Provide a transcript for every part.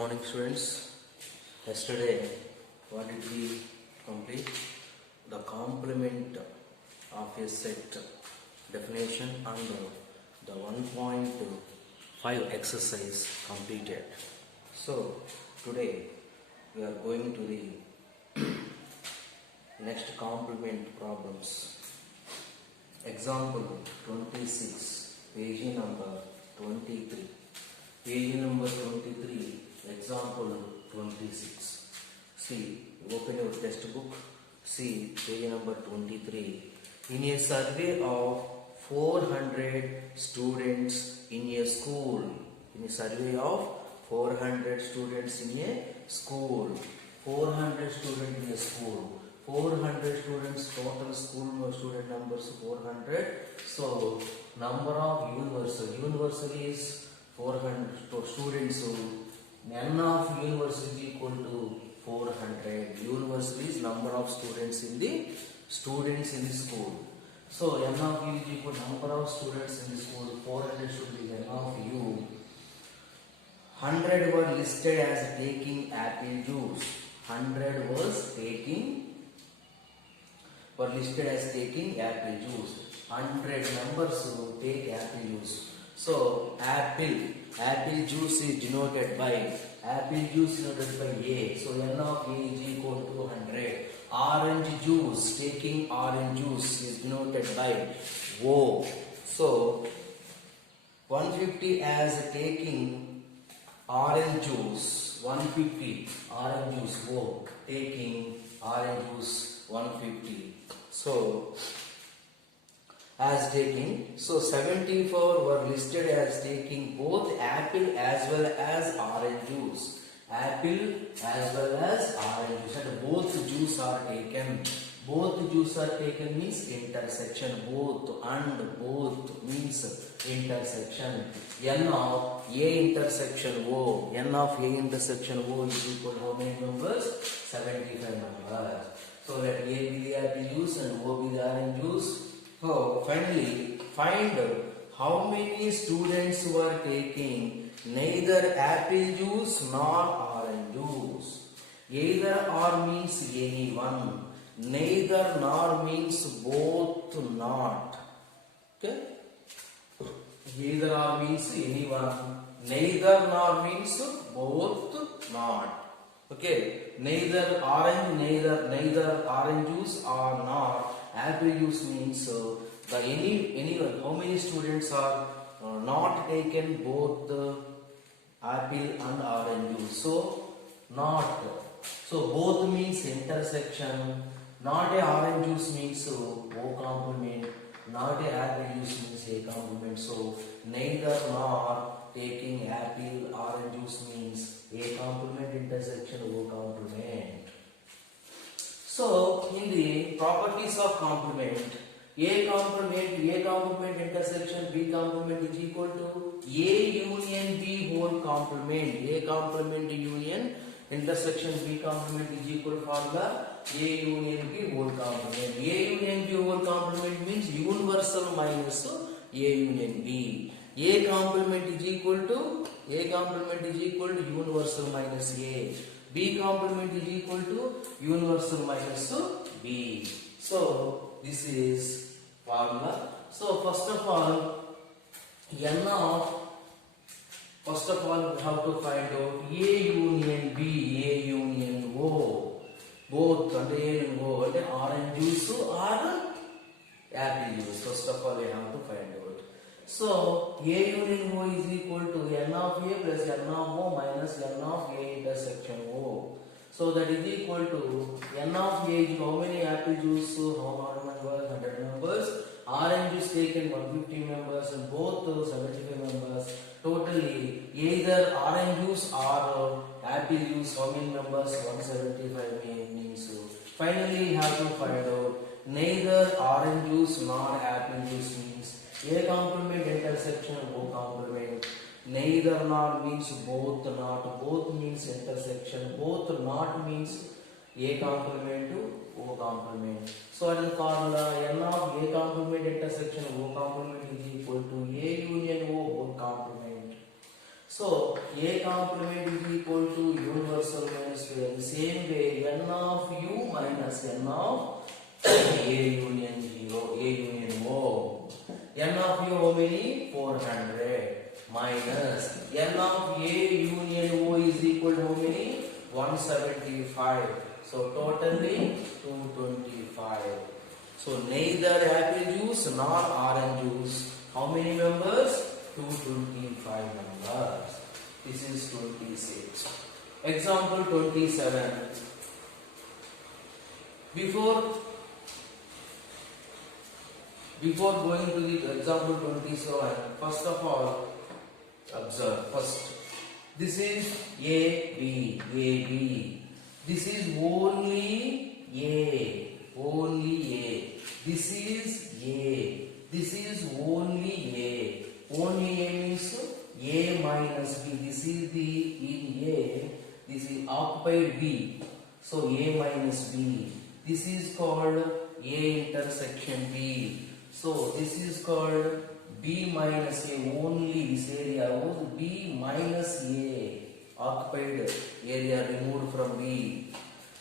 morning, students. Yesterday, what did we complete? The complement of a set definition and the 1.5 exercise completed. So, today we are going to the next complement problems. Example 26, page number 23. Page number 23, example 26. See, open your textbook. See, page number 23. In a survey of 400 students in a school. In a survey of 400 students in a school. 400 students in a school. 400 students, total school student numbers 400. So, number of universal is 400 students. So, n of universal is equal to 400. Universal is number of students in the school. So, n of u is equal to number of students in the school. 400 students is n of u. 100 were listed as taking apple juice. 100 were listed as taking apple juice. 100 members take apple juice. So apple juice is denoted by A. So n of A is equal to 100. Orange juice, taking orange juice is denoted by O. So 150 as taking orange juice. 150 orange juice O, taking orange juice 150. So as taking, so 74 were listed as taking both apple as well as orange juice. Apple as well as orange juice, and both juice are taken. Both juice are taken means intersection. Both and both means intersection. N of A intersection O. N of A intersection O is equal to how many members? 75 members. So let A be the apple juice and O be the orange juice. So finally, find how many students were taking neither apple juice nor orange juice. Either or means any one. Neither nor means both not. Okay? Either or means any one. Neither nor means both not. Okay? Neither orange juice or not apple juice means the anyone. How many students are not taken both the apple and orange juice? So not. So both means intersection. Not a orange juice means O complement. Not a apple juice means A complement. So neither nor taking apple orange juice means A complement intersection O complement. So in the properties of complement, A complement intersection B complement is equal to A union B whole complement. A complement union intersection B complement is equal to formula A union B whole complement. A union B whole complement means universal minus A union B. A complement is equal to universal minus A. B complement is equal to universal minus B. So this is formula. So first of all we have to find out A union B, A union O. Both and A and O and orange juice or apple juice. First of all we have to find out. So A union O is equal to N of A plus N of O minus N of A intersection O. So that is equal to N of A is how many apple juice, how many members? 100 members. Orange juice taken 150 members and both 75 members. Totally either orange juice or apple juice, how many members? 175 means. Finally we have to find out neither orange juice nor apple juice means A complement intersection O complement. Neither nor means both not. Both means intersection. Both not means A complement to O complement. So what is the formula? N of A complement intersection O complement is equal to A union O whole complement. So A complement is equal to minus n of A union 0, A union O. N of A how many? 400 minus n of A union O is equal to how many? 175. So totally 225. So neither apple juice nor orange juice. How many members? 225 members. This is 26. Example 27. Before going to the example 27, first of all, observe first. This is A, B. This is only A. This is A. This is only A. Only A means A minus B. This is the in A. This is occupied B. So A minus B. This is called A intersection B. So this is called B minus A. Only this area was B minus A. Occupied area removed from B.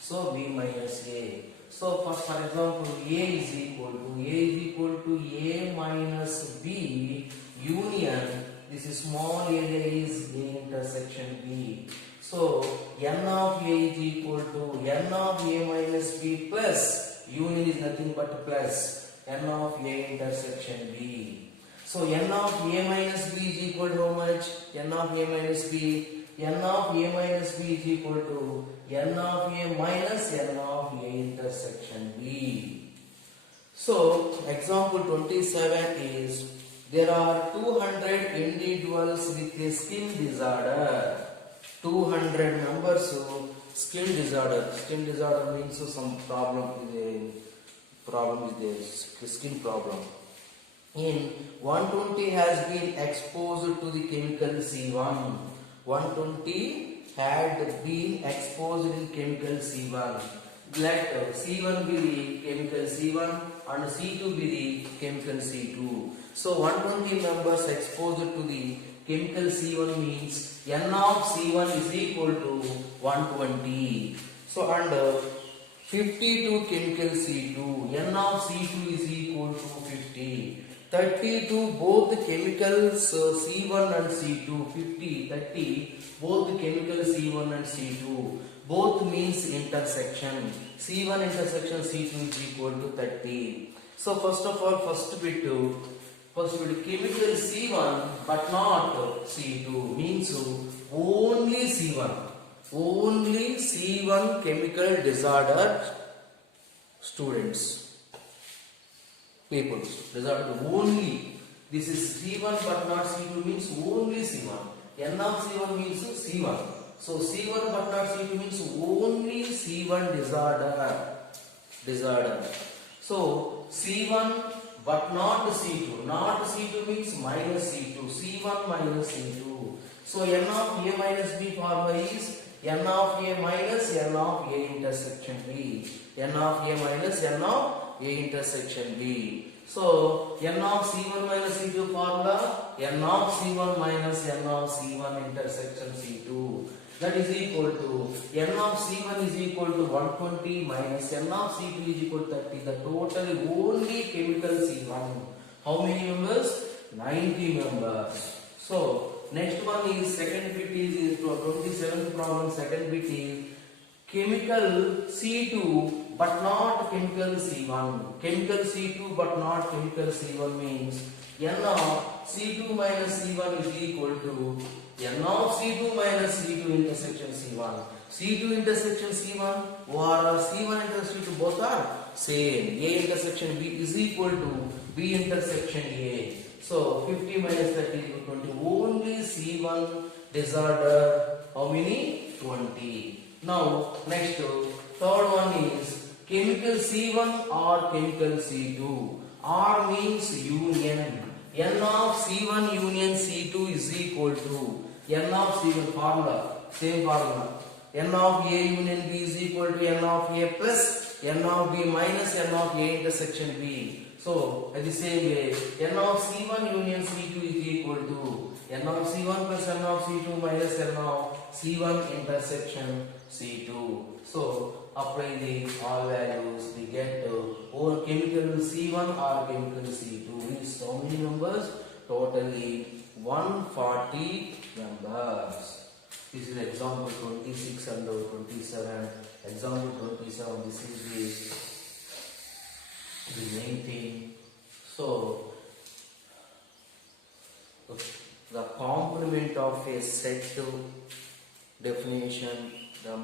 So B minus A. So for example, A is equal to A minus B union. This is small area is A intersection B. So n of A is equal to n of A minus B plus union is nothing but plus n of A intersection B. So n of A minus B is equal to how much? N of A minus B. N of A minus B is equal to n of A minus n of A intersection B. So example 27 is there are 200 individuals with a skin disorder. 200 members of skin disorder. Skin disorder means some problem is the skin problem. In 120 has been exposed to the chemical C1. 120 had been exposed in chemical C1. Let C1 be the chemical C1 and C2 be the chemical C2. So 120 members exposed to the chemical C1 means n of C1 is equal to 120. So and 50 to chemical C2, n of C2 is equal to 50. 30 to both chemicals C1 and C2, 50, 30, both chemicals C1 and C2, both means intersection. C1 intersection C2 is equal to 30. So first of all, first bit chemical C1 but not C2 means only C1. Only C1 chemical disorder students. People, disorder only. This is C1 but not C2 means only C1. N of C1 means C1. So C1 but not C2 means only C1 disorder. So C1 but not C2. Not C2 means minus C2. C1 minus C2. So n of A minus B formula is n of A minus n of A intersection B. N of A minus n of A intersection B. So n of C1 minus C2 formula n of C1 minus n of C1 intersection C2. That is equal to n of C1 is equal to 120 minus n of C2 is equal to 30. The total only chemical C1. How many members? 90 members. So next one is second bit is 27th problem. Second bit is chemical C2 but not chemical C1. Chemical C2 but not chemical C1 means n of C2 minus C1 is equal to n of C2 minus C2 intersection C1. C2 intersection C1 or C1 intersection C2 both are same. A intersection B is equal to B intersection A. So 50 minus 30 is equal to 20. Only C1 disorder. How many? 20. Now next third one is chemical C1 or chemical C2. R means union. N of C1 union C2 is equal to n of C1 formula. Same formula. N of A union B is equal to n of A plus n of B minus n of A intersection B. So, at the same way, n of C1 union C2 is equal to n of C1 plus n of C2 minus n of C1 intersection C2. So apply the all values, we get or chemical C1 or chemical C2 is how many numbers? Totally 140 numbers. This is example 26 and 27. Example 27, this is the main thing. So the complement of a set definition, the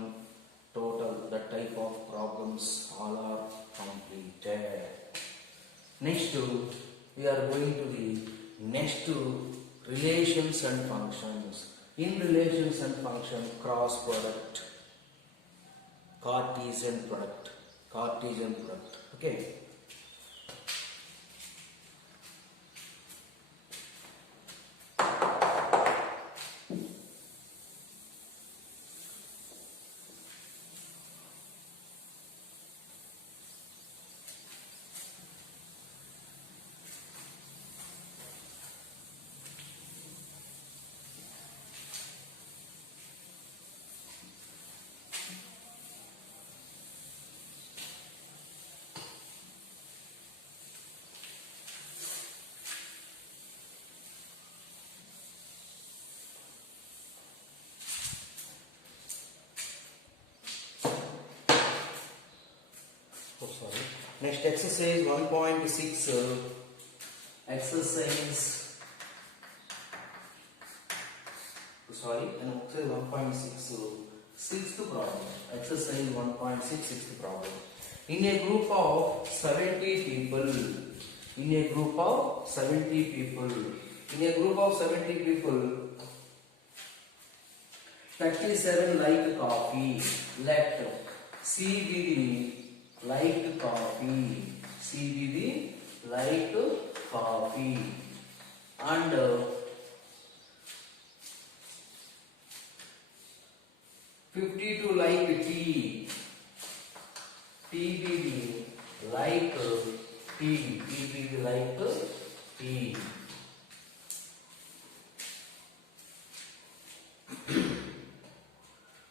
total, the type of problems all are completed. Next we are going to the next relations and functions. In relations and function, cross product, Cartesian product, okay. Next exercise 1.6, exercise 1.6, sixth problem. Exercise 1.6, sixth problem. In a group of 70 people, 37 like coffee. Let CBD like coffee, and 52 like tea. TBD like tea.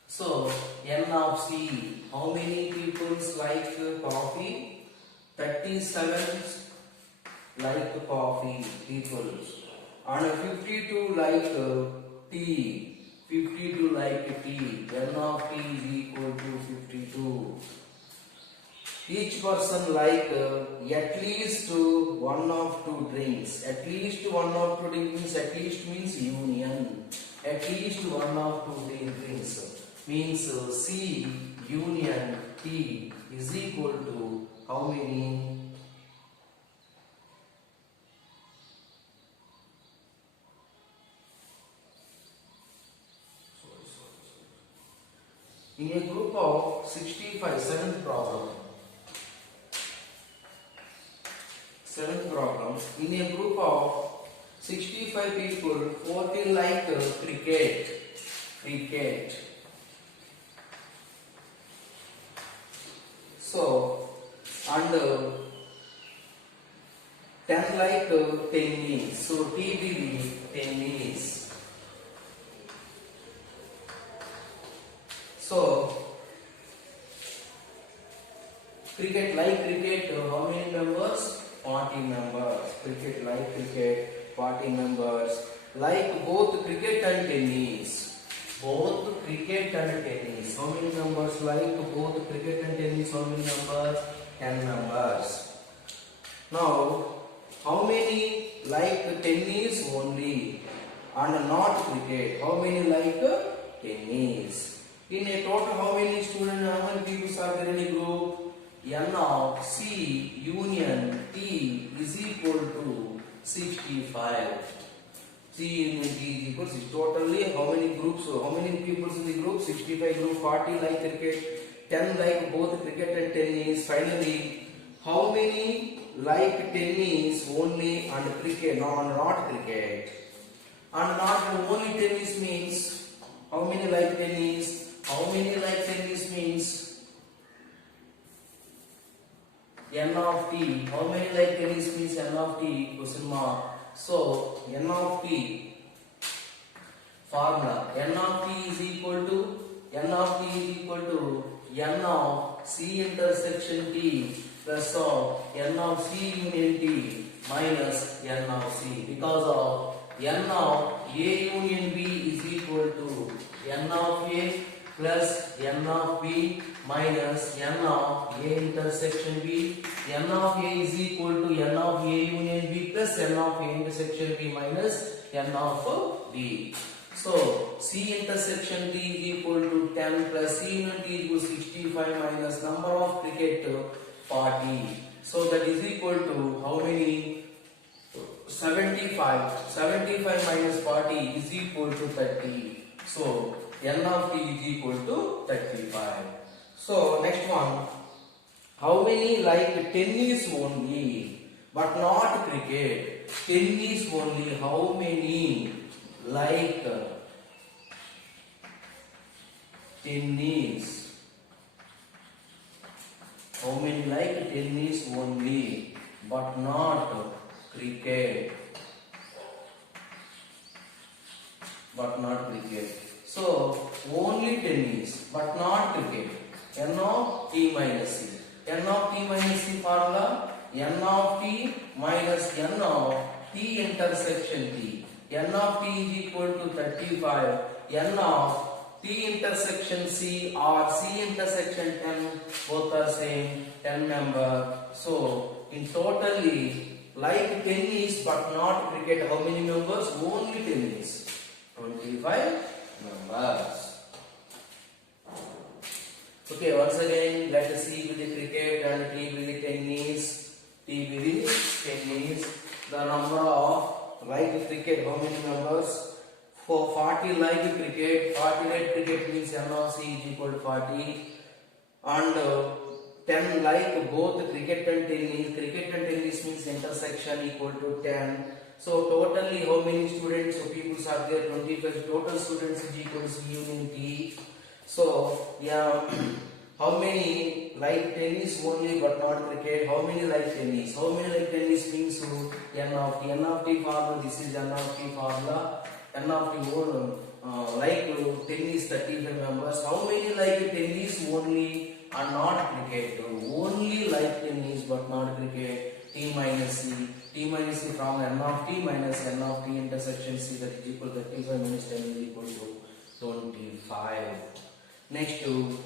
So N of C, how many people like coffee? 37 like coffee people, and 52 like tea. 52 like tea. N of T is equal to 52. Each person like at least one of two drinks. At least one of two drinks means, at least means union. At least one of two drinks means C union T is equal to how many? In a group of 65, seventh problem. In a group of 65 people, 14 like cricket. So, and 10 like tennis. So, TBD tennis. So, cricket like cricket, how many members? 40 members. Cricket like cricket, 40 members. Like both cricket and tennis. Both cricket and tennis. How many members like both cricket and tennis? How many members? 10 members. Now, how many like tennis only and not cricket? How many like tennis? In a total, how many students, how many people are there in a group? N of C union T is equal to 65. C union T is equal to totally how many groups? How many people in the group? 65 group, 40 like cricket, 10 like both cricket and tennis. Finally, how many like tennis only and cricket, not cricket? And not only tennis means how many like tennis? How many like tennis means N of T. How many like tennis means N of T? Question mark. So N of T formula n of t is equal to n of c intersection t plus of n of c union t minus n of c, because of n of a union b is equal to n of a plus n of b minus n of a intersection b. N of a is equal to n of a union b plus n of a intersection b minus n of b. So c intersection t is equal to 10 plus c union t equals 65 minus number of cricket 40. So that is equal to how many? 75. 75 minus 40 is equal to 30. So n of t is equal to 35. So next one, how many like tennis only but not cricket? Tennis only, how many like tennis? How many like tennis only but not cricket? But not cricket. So only tennis but not cricket. N of t minus c. N of t minus c formula n of t minus n of t intersection t. N of t is equal to 35. N of t intersection c or c intersection 10, both are same, 10 number. So in totally like tennis but not cricket, how many members? Only tennis, 25 members. Okay, once again let us see with the cricket and T with the tennis. T with the tennis. The number of like cricket, how many members? For 40 like cricket, 40 like cricket means n of c is equal to 40, and 10 like both cricket and tennis. Cricket and tennis means intersection equal to 10. So totally how many students or people are there? 25. Total students is equal to c union t. So yeah, how many like tennis only but not cricket? How many like tennis? How many like tennis means n of t. N of t formula, this is n of t formula. N of t like tennis 35 members. How many like tennis only and not cricket? Only like tennis but not cricket. T minus c. T minus c from n of t minus n of t intersection c, that is equal to 35 minus 10 is equal to 25. Next to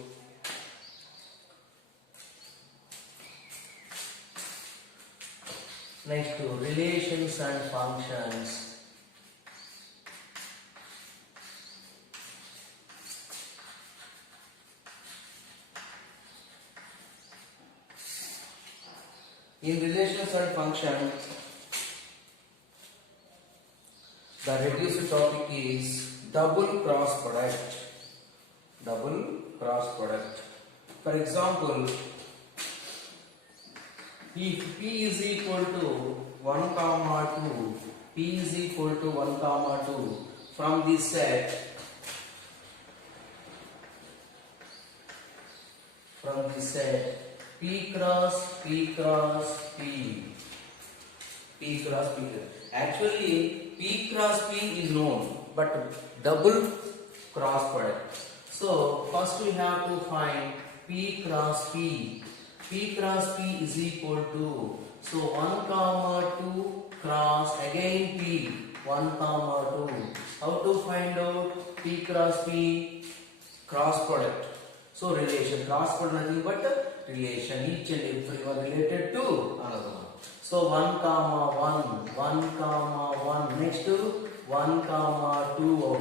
relations and functions. In relations and functions, the reduced topic is double cross product. Double cross product. For example, if p is equal to 1 comma 2, p is equal to 1 comma 2, from this set, p cross p cross p, p cross p. Actually p cross p is known, but double cross product. So first we have to find p cross p. P cross p is equal to, so 1 comma 2 cross again p, 1 comma 2. How to find out p cross p? Cross product. So relation, cross product nothing but relation, each and every one related to another one. So 1 comma 1, 1 comma 1, next to 1 comma 2,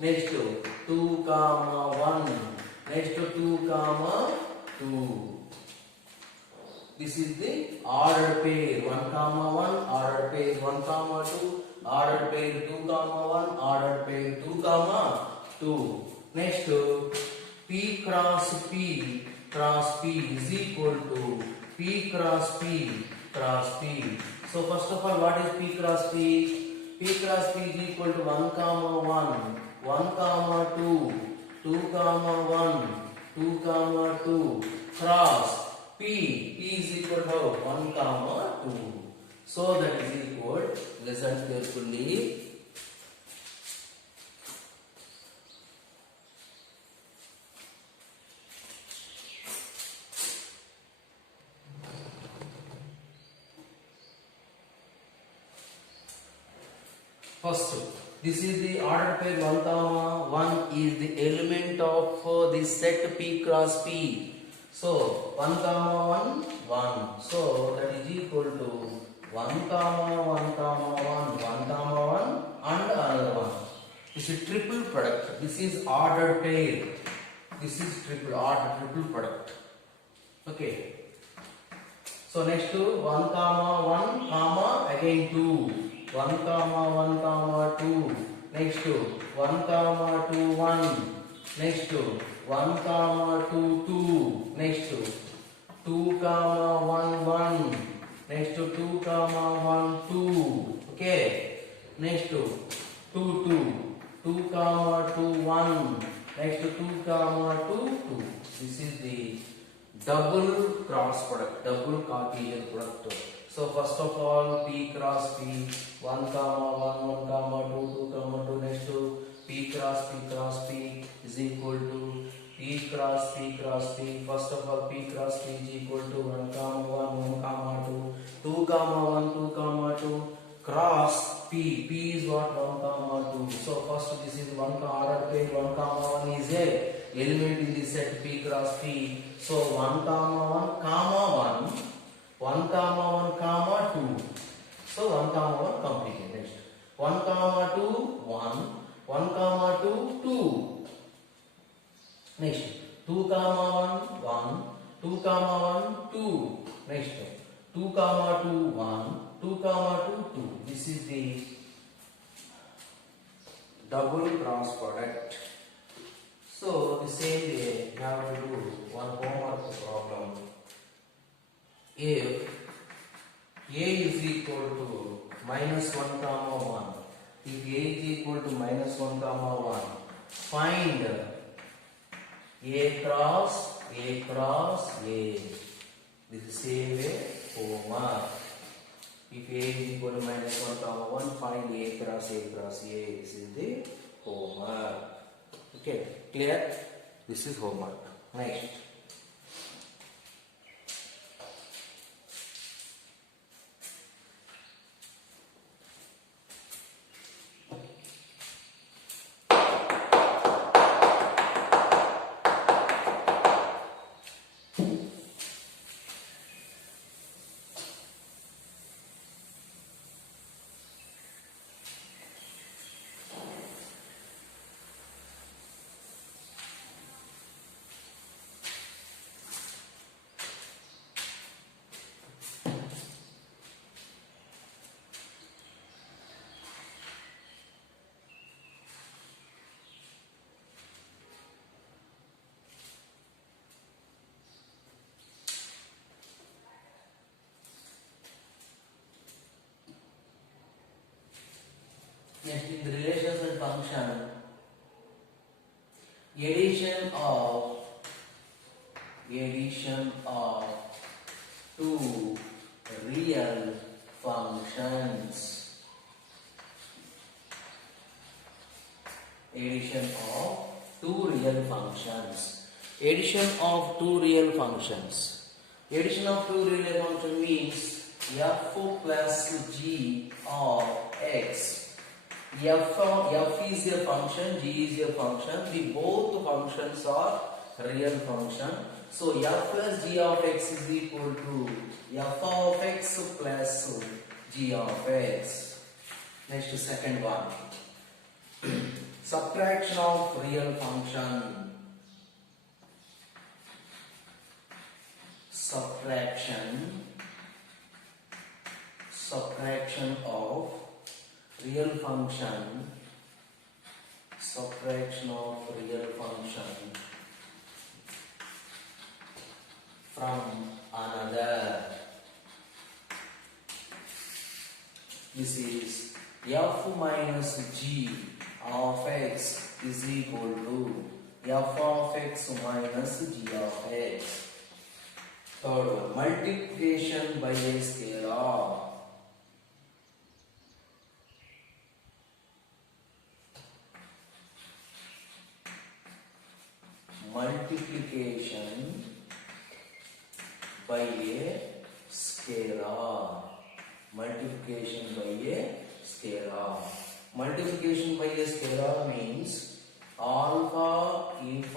next to 2 comma 1, next to 2 comma 2. This is the ordered pair. 1 comma 1, ordered pair 1 comma 2, ordered pair 2 comma 1, ordered pair 2 comma 2. Next to p cross p is equal to p cross p cross p. So first of all, what is p cross p? P cross p is equal to 1 comma 1, 1 comma 2, 2 comma 1, 2 comma 2 cross p is equal to 1 comma 2. So that is equal, listen carefully. First, this is the order pair 1 comma 1 is the element of the set P cross P. So 1 comma 1 1. So that is equal to 1 comma 1 comma 1 1 comma 1 and another one. This is triple product. This is ordered pair. This is triple product. Okay. So next to 1 comma 1 comma again 2. 1 comma 1 comma 2. Next to 1 comma 2 1. Next to 1 comma 2 2. Next to 2 comma 1 1. Next to 2 comma 1 2. Okay. Next to 2 2. 2 comma 2 1. Next to 2 comma 2 2. This is the double cross product, double Cartesian product. So first of all, P cross P, 1 comma 1 1 comma 2 2 comma 2. Next to P cross P is equal to P cross P cross P. First of all, P cross P is equal to 1 comma 1 1 comma 2 2 comma 1 2 comma 2 cross P. P is what? 1 comma 2. So first this is 1 order pair 1 comma 1 is a element in the set P cross P. So 1 comma 1 comma 1 1 comma 1 comma 2. So 1 comma 1 completed. Next 1 comma 2 1 1 comma 2 2. Next 2 comma 1 1 2 comma 1 2. Next 2 comma 2 1 2 comma 2 2. This is the double cross product. So the same way we have to do one homework problem. If A is equal to minus 1 comma 1, if A is equal to minus 1 comma 1, find A cross A cross A. This is the same way homework. If A is equal to minus 1 comma 1, find A cross A cross A. This is the homework. Okay, clear? This is homework. Next. Next, in the relations and function, addition of two real functions. Addition of two real functions. Addition of two real functions. Addition of two real functions means f plus g of x. F is a function, g is a function. The both functions are real function. So f plus g of x is equal to f of x plus g of x. Next, second one. Subtraction of real function. Subtraction of real function. Subtraction of real function from another. This is f minus g of x is equal to f of x minus g of x. Third one, multiplication by a scalar. Multiplication by a scalar. Multiplication by a scalar. Multiplication by a scalar means alpha if f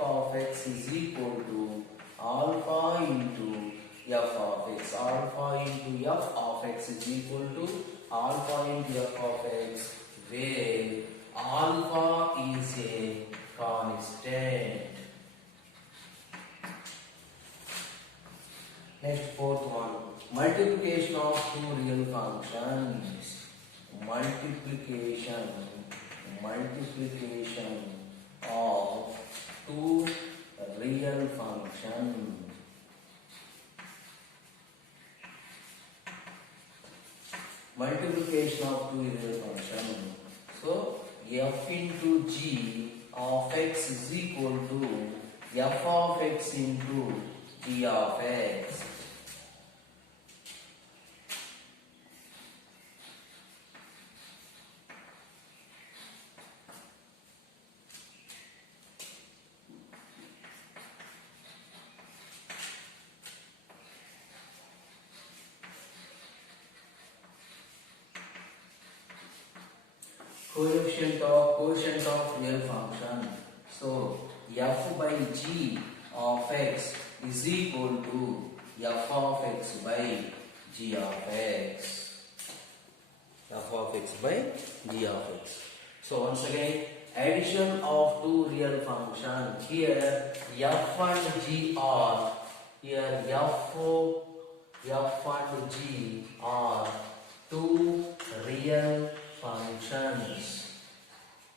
of x is equal to alpha into f of x. Alpha into f of x is equal to alpha into f of x, where alpha is a constant. Next, fourth one. Multiplication of two real functions. Multiplication of two real functions. Multiplication of two real functions. So f into g of x is equal to f of x into g of x. Quotient of real function. So f by g of x is equal to f of x by g of x. F of x by g of x. So once again, addition of two real functions. Here f and g are f and g are two real functions.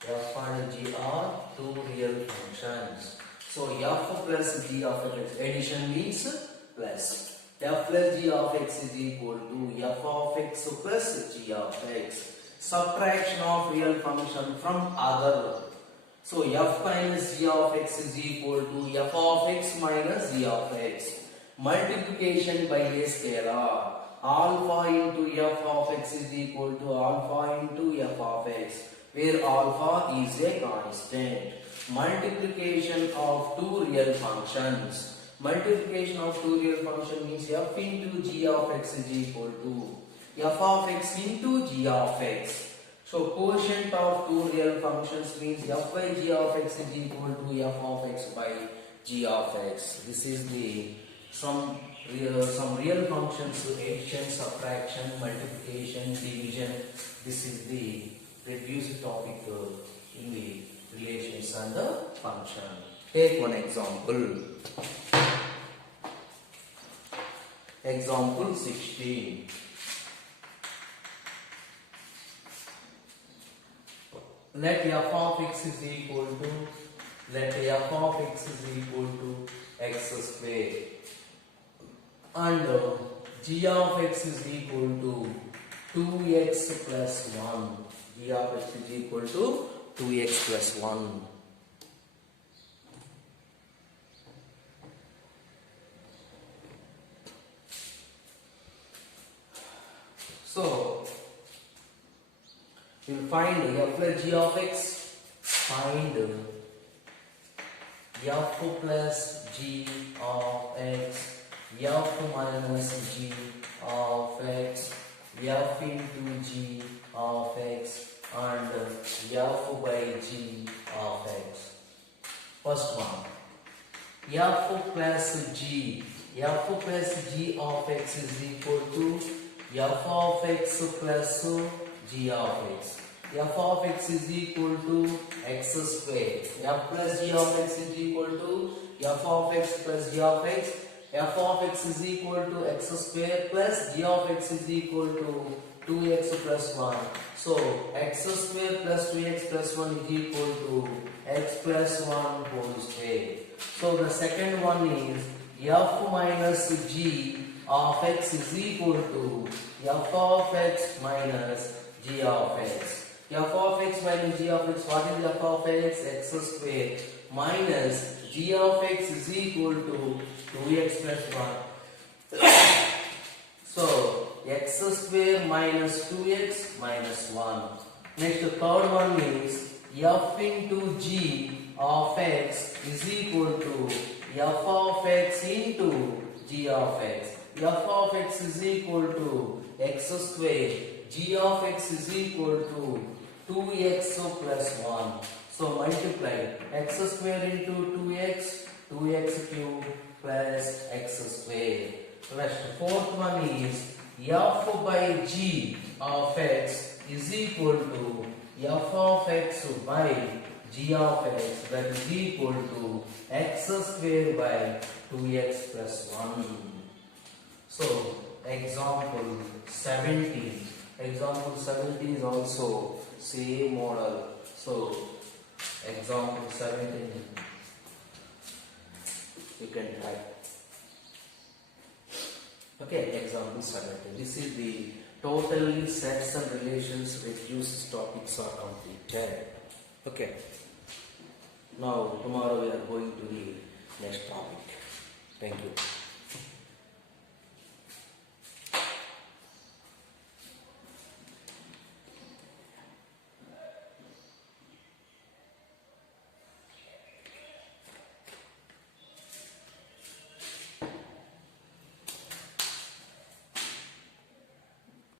F and g are two real functions. So f plus g of x, addition means plus. F plus g of x is equal to f of x plus g of x. Subtraction of real function from other. So f minus g of x is equal to f of x minus g of x. Multiplication by a scalar. Alpha into f of x is equal to alpha into f of x, where alpha is a constant. Multiplication of two real functions. Multiplication of two real functions means f into g of x is equal to f of x into g of x. So quotient of two real functions means f by g of x is equal to f of x by g of x. This is the some real functions: addition, subtraction, multiplication, division. This is the reduced topic in the relations and the function. Take one example. Example 16. Let f of x is equal to x square, and g of x is equal to 2x plus 1. G of x is equal to 2x plus 1. So we'll find f plus g of x. Find f plus g of x, f minus g of x, f into g of x, and f by g of x. First one, f plus g of x is equal to f of x plus g of x. F of x is equal to x square. F plus g of x is equal to f of x plus g of x. F of x is equal to x square plus g of x is equal to 2x plus 1. So x square plus 2x plus 1 is equal to x plus 1 whole square. So the second one is f minus g of x is equal to f of x minus g of x. F of x minus g of x, what is f of x? X square minus g of x is equal to 2x plus 1. So x square minus 2x minus 1. Next, the third one is f into g of x is equal to f of x into g of x. F of x is equal to x square g of x is equal to 2x plus 1. So multiply x square into 2x, 2x cube plus x square. Next, fourth one is f by g of x is equal to f of x by g of x, that is equal to x square by 2x plus 1. So example 17. Example 17 is also same model. So example 17 you can try. Okay, example 17. This is the totally sets and relations reduced topics are completed. Okay. Now tomorrow we are going to the next topic. Thank you.